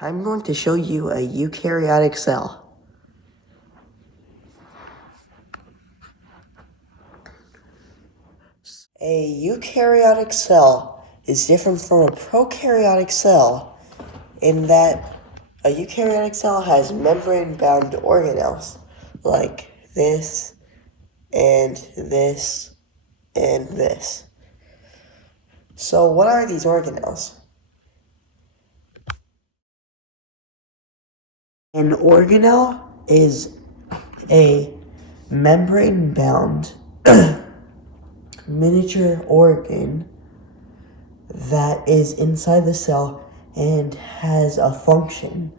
I'm going to show you a eukaryotic cell. A eukaryotic cell is different from a prokaryotic cell in that a eukaryotic cell has membrane-bound organelles like this and this and this. So what are these organelles? An organelle is a membrane-bound miniature organ that is inside the cell and has a function.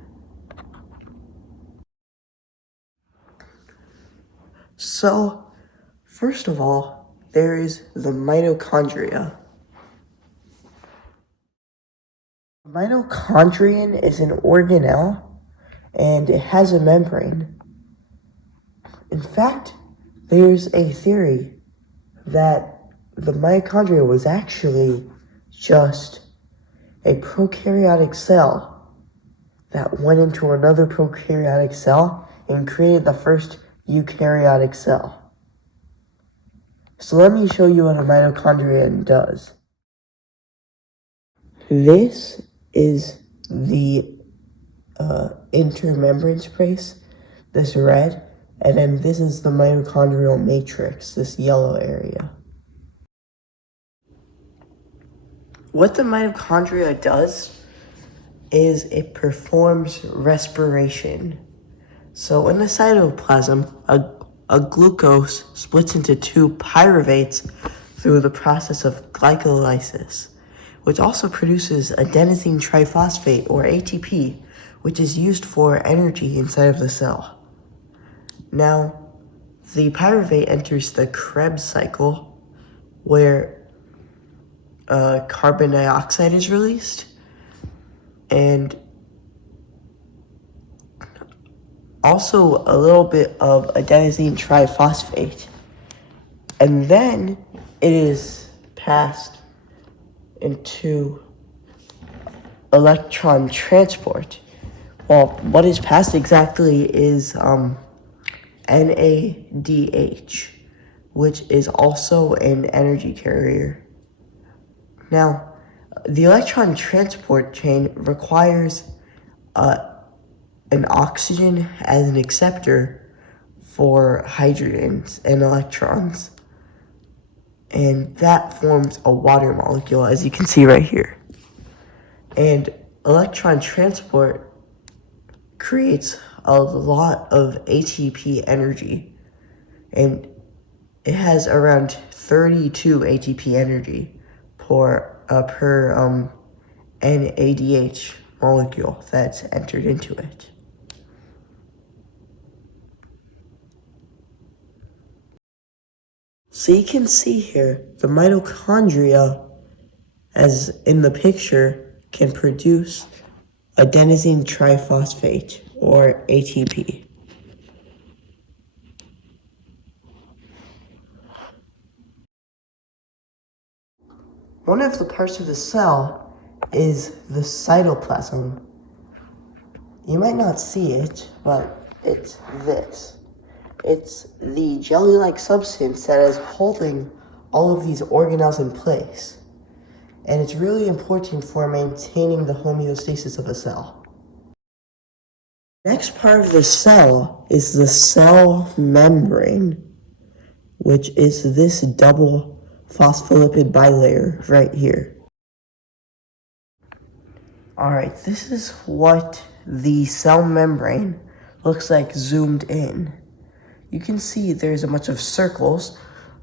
So, first of all, there is the mitochondria. Mitochondrion is an organelle and it has a membrane. In fact, there's a theory that the mitochondria was actually just a prokaryotic cell that went into another prokaryotic cell and created the first eukaryotic cell. So let me show you what a mitochondrion does. This is the intermembrane space, this red, and then this is the mitochondrial matrix, this yellow area. What the mitochondria does is it performs respiration. So in the cytoplasm, a glucose splits into two pyruvates through the process of glycolysis, which also produces adenosine triphosphate, or ATP, which is used for energy inside of the cell. Now, the pyruvate enters the Krebs cycle, where carbon dioxide is released, and also a little bit of adenosine triphosphate. And then it is passed into electron transport. Well, what is passed exactly is NADH, which is also an energy carrier. Now, the electron transport chain requires an oxygen as an acceptor for hydrogens and electrons. And that forms a water molecule, as you can see right here. And electron transport creates a lot of ATP energy. And it has around 32 ATP energy per NADH molecule that's entered into it. So you can see here, the mitochondria, as in the picture, can produce adenosine triphosphate, or ATP. One of the parts of the cell is the cytoplasm. You might not see it, but it's this. It's the jelly-like substance that is holding all of these organelles in place. And it's really important for maintaining the homeostasis of a cell. Next part of the cell is the cell membrane, which is this double phospholipid bilayer right here. Alright, this is what the cell membrane looks like zoomed in. You can see there's a bunch of circles.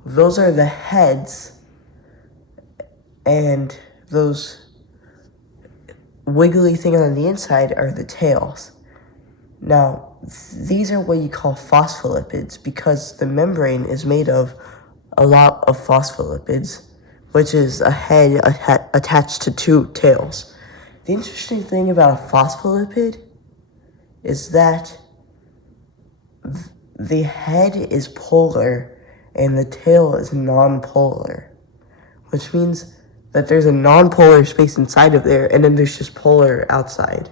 Those are the heads, and those wiggly things on the inside are the tails. Now, these are what you call phospholipids because the membrane is made of a lot of phospholipids, which is a head attached to two tails. The interesting thing about a phospholipid is that the head is polar and the tail is non-polar, which means that there's a non-polar space inside of there and then there's just polar outside.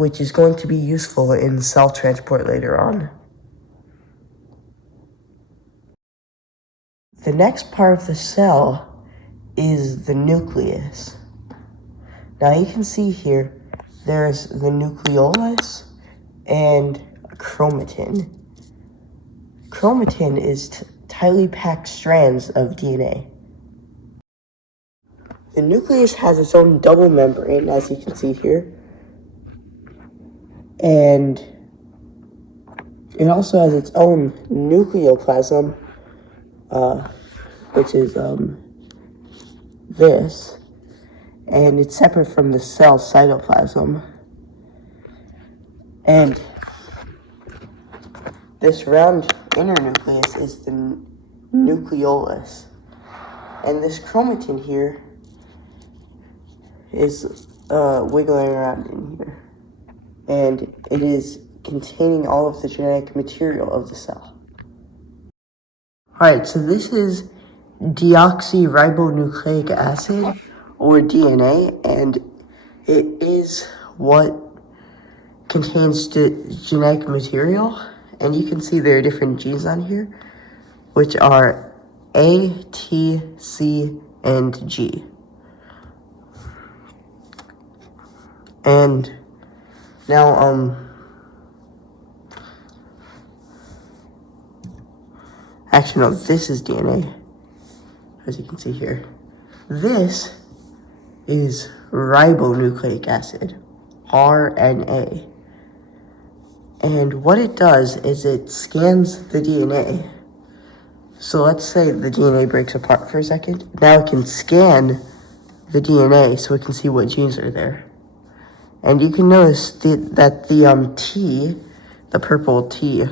which is going to be useful in cell transport later on. The next part of the cell is the nucleus. Now you can see here, there's the nucleolus and chromatin. Chromatin is tightly packed strands of DNA. The nucleus has its own double membrane, as you can see here, and it also has its own nucleoplasm, which is this, and it's separate from the cell cytoplasm. And this round inner nucleus is the nucleolus. And this chromatin here is wiggling around in here. And it is containing all of the genetic material of the cell. Alright, so this is deoxyribonucleic acid, or DNA, and it is what contains the genetic material. And you can see there are different genes on here, which are A, T, C, and G. And now, actually no, this is DNA, as you can see here. This is ribonucleic acid, RNA. And what it does is it scans the DNA. So let's say the DNA breaks apart for a second. Now it can scan the DNA so it can see what genes are there. And you can notice that the T, the purple T,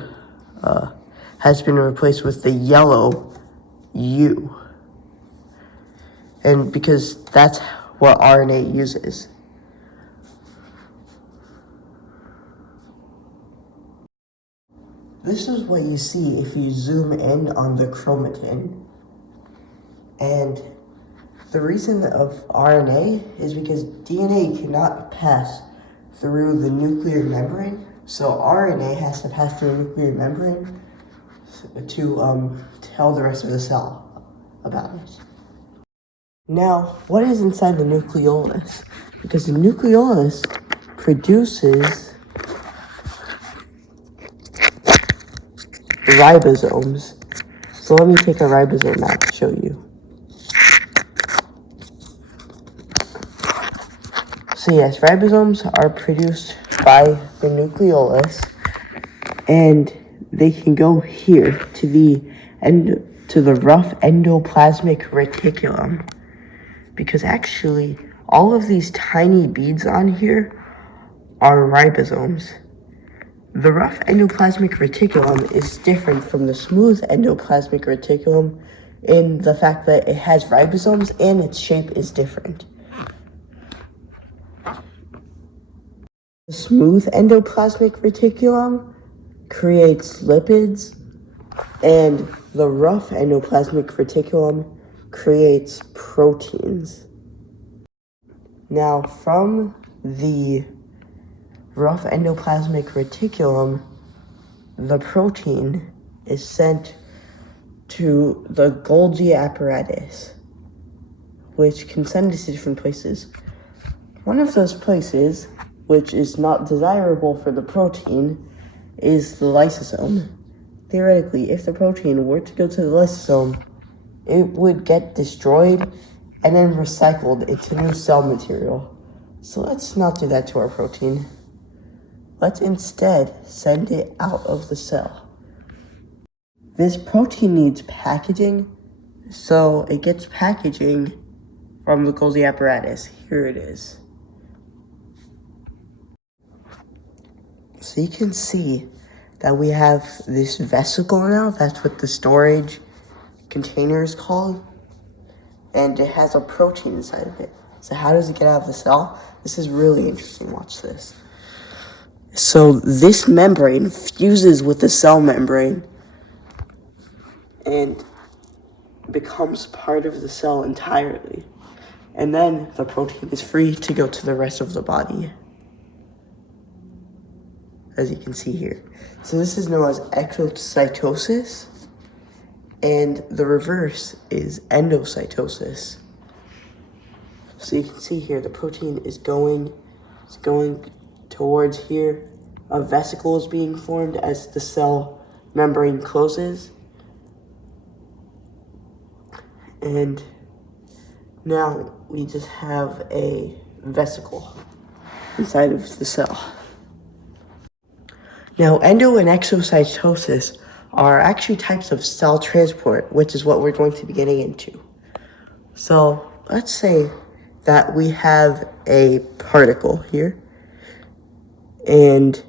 has been replaced with the yellow U. And because that's what RNA uses. This is what you see if you zoom in on the chromatin. And the reason of RNA is because DNA cannot pass through the nuclear membrane. So RNA has to pass through the nuclear membrane to tell the rest of the cell about it. Now, what is inside the nucleolus? Because the nucleolus produces ribosomes. So let me take a ribosome out to show you. So yes, ribosomes are produced by the nucleolus, and they can go here to the rough endoplasmic reticulum. Because actually, all of these tiny beads on here are ribosomes. The rough endoplasmic reticulum is different from the smooth endoplasmic reticulum in the fact that it has ribosomes and its shape is different. The smooth endoplasmic reticulum creates lipids, and the rough endoplasmic reticulum creates proteins. Now, from the rough endoplasmic reticulum, the protein is sent to the Golgi apparatus, which can send it to different places. One of those places, which is not desirable for the protein, is the lysosome. Theoretically, if the protein were to go to the lysosome, it would get destroyed and then recycled into new cell material. So let's not do that to our protein. Let's instead send it out of the cell. This protein needs packaging, so it gets packaging from the Golgi apparatus. Here it is. So you can see that we have this vesicle now. That's what the storage container is called. And it has a protein inside of it. So how does it get out of the cell? This is really interesting. Watch this. So this membrane fuses with the cell membrane and becomes part of the cell entirely. And then the protein is free to go to the rest of the body. as you can see here. So this is known as exocytosis, and the reverse is endocytosis. So you can see here the protein is going towards here. A vesicle is being formed as the cell membrane closes. And now we just have a vesicle inside of the cell. Now, endo and exocytosis are actually types of cell transport, which is what we're going to be getting into. So let's say that we have a particle here, and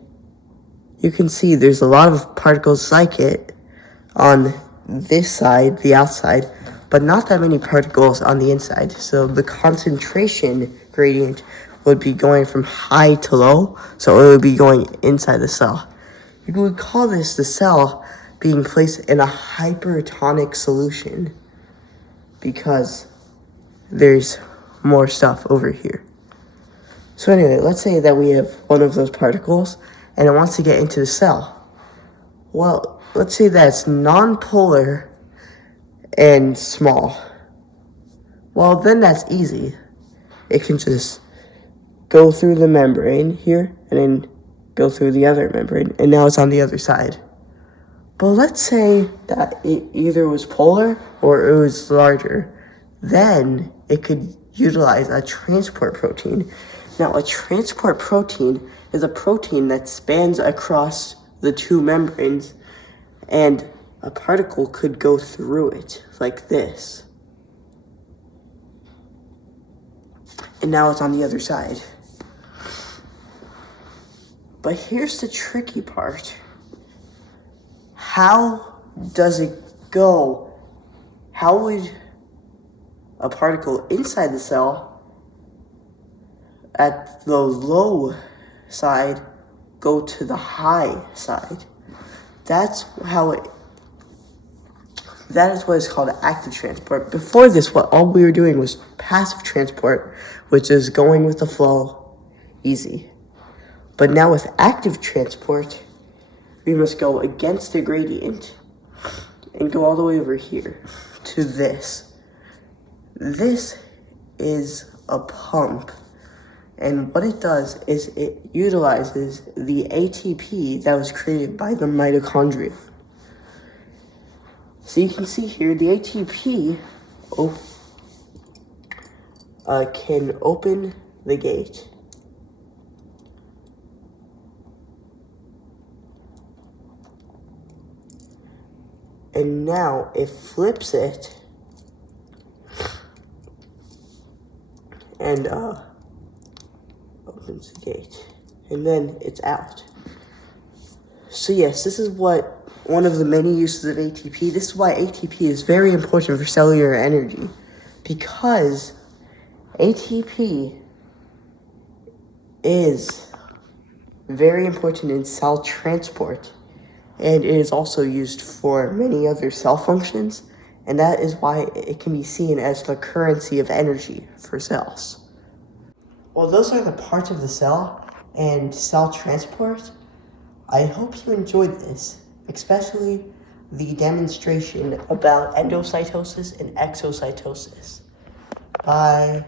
you can see there's a lot of particles like it on this side, the outside, but not that many particles on the inside. So the concentration gradient would be going from high to low, so it would be going inside the cell. You would call this the cell being placed in a hypertonic solution because there's more stuff over here. So anyway, let's say that we have one of those particles and it wants to get into the cell. Well, let's say that it's nonpolar and small. Well, then that's easy. It can just go through the membrane here and then go through the other membrane, and now it's on the other side. But let's say that it either was polar or it was larger. Then it could utilize a transport protein. Now, a transport protein is a protein that spans across the two membranes, and a particle could go through it like this. And now it's on the other side. But here's the tricky part. How does it go? How would a particle inside the cell at the low side go to the high side? That is what is called active transport. Before this, all we were doing was passive transport, which is going with the flow, easy. But now with active transport, we must go against the gradient and go all the way over here to this. This is a pump, and what it does is it utilizes the ATP that was created by the mitochondria. So you can see here the ATP can open the gate. And now it flips it and opens the gate. And then it's out. So yes, this is one of the many uses of ATP. This is why ATP is very important for cellular energy, because ATP is very important in cell transport, and it is also used for many other cell functions, and that is why it can be seen as the currency of energy for cells. Well, those are the parts of the cell and cell transport. I hope you enjoyed this, especially the demonstration about endocytosis and exocytosis. Bye.